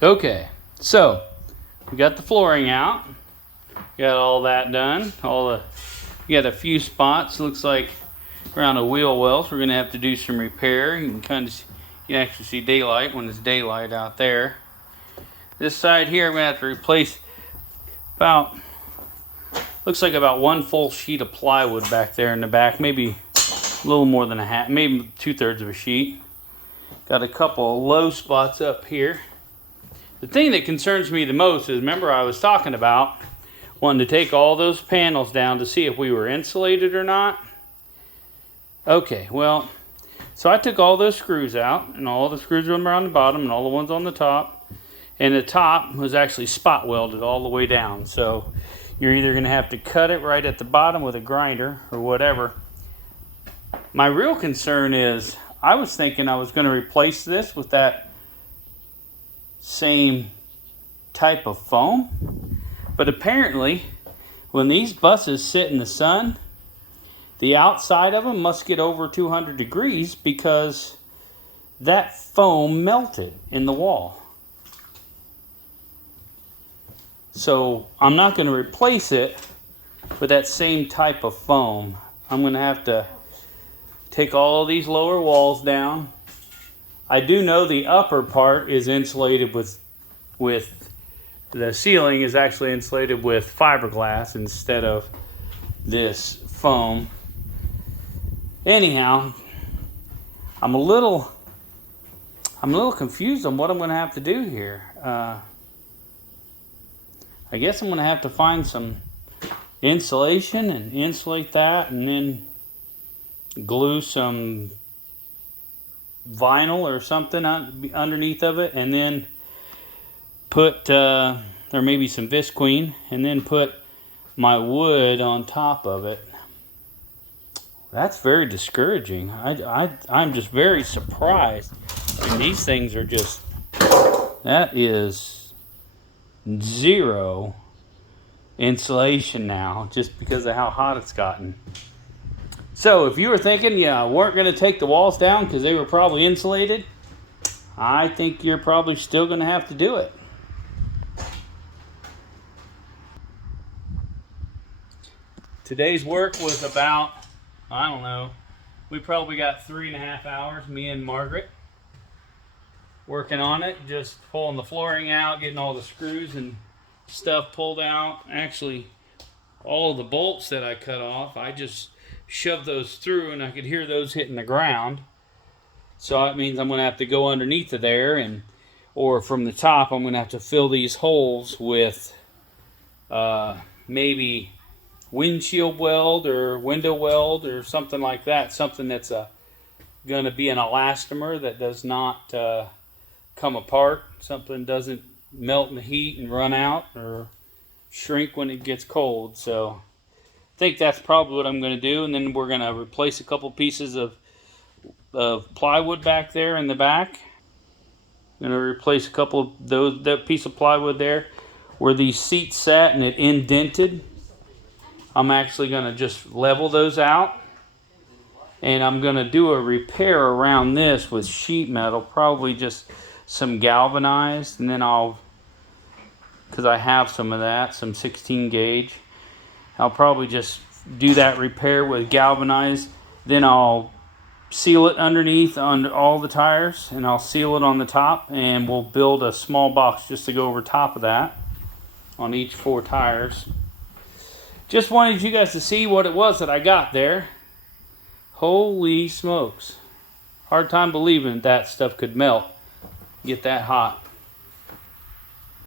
Okay, so we got the flooring out. Got all that done. You got a few spots. Looks like around the wheel wells. We're gonna have to do some repair. You can actually see daylight when it's daylight out there. This side here, I'm gonna have to replace looks like about one full sheet of plywood back there in the back. Maybe a little more than a half, maybe 2/3 of a sheet. Got a couple of low spots up here. The thing that concerns me the most is, remember I was talking about wanting to take all those panels down to see if we were insulated or not. Okay, well, so I took all those screws out, and all the screws were around the bottom and all the ones on the top. And the top was actually spot welded all the way down. So you're either gonna have to cut it right at the bottom with a grinder or whatever. My real concern is, I was thinking I was gonna replace this with that same type of foam, but apparently when these buses sit in the sun, the outside of them must get over 200 degrees because that foam melted in the wall. So I'm not going to replace it with that same type of foam. I'm going to have to take all of these lower walls down. I do know the upper part is insulated with the ceiling is actually insulated with fiberglass instead of this foam. Anyhow, I'm a little confused on what I'm going to have to do here. I guess I'm going to have to find some insulation and insulate that, and then glue some vinyl or something underneath of it, and then put or maybe some Visqueen, and then put my wood on top of it. That's very discouraging. I'm just very surprised. And these things are just, that is zero insulation now, just because of how hot it's gotten. So if you were thinking you weren't going to take the walls down because they were probably insulated, I think you're probably still going to have to do it. Today's work was about, I don't know, we probably got 3.5 hours, me and Margaret, working on it, just pulling the flooring out, getting all the screws and stuff pulled out. Actually, all of the bolts that I cut off, I just shoved those through, and I could hear those hitting the ground. So that means I'm going to have to go underneath of there, or from the top, I'm going to have to fill these holes with maybe windshield weld or window weld or something like that. Something that's going to be an elastomer that does not come apart. Something doesn't melt in the heat and run out or shrink when it gets cold. So I think that's probably what I'm going to do, and then we're going to replace a couple pieces of plywood back there in the back. I'm going to replace a couple of that piece of plywood there where these seats sat and it indented. I'm actually going to just level those out, and I'm going to do a repair around this with sheet metal, probably just some galvanized, and then because I have some of that, some 16 gauge, I'll probably just do that repair with galvanized. Then I'll seal it underneath on all the tires, and I'll seal it on the top, and we'll build a small box just to go over top of that on each 4 tires. Just wanted you guys to see what it was that I got there. Holy smokes. Hard time believing that stuff could melt, get that hot.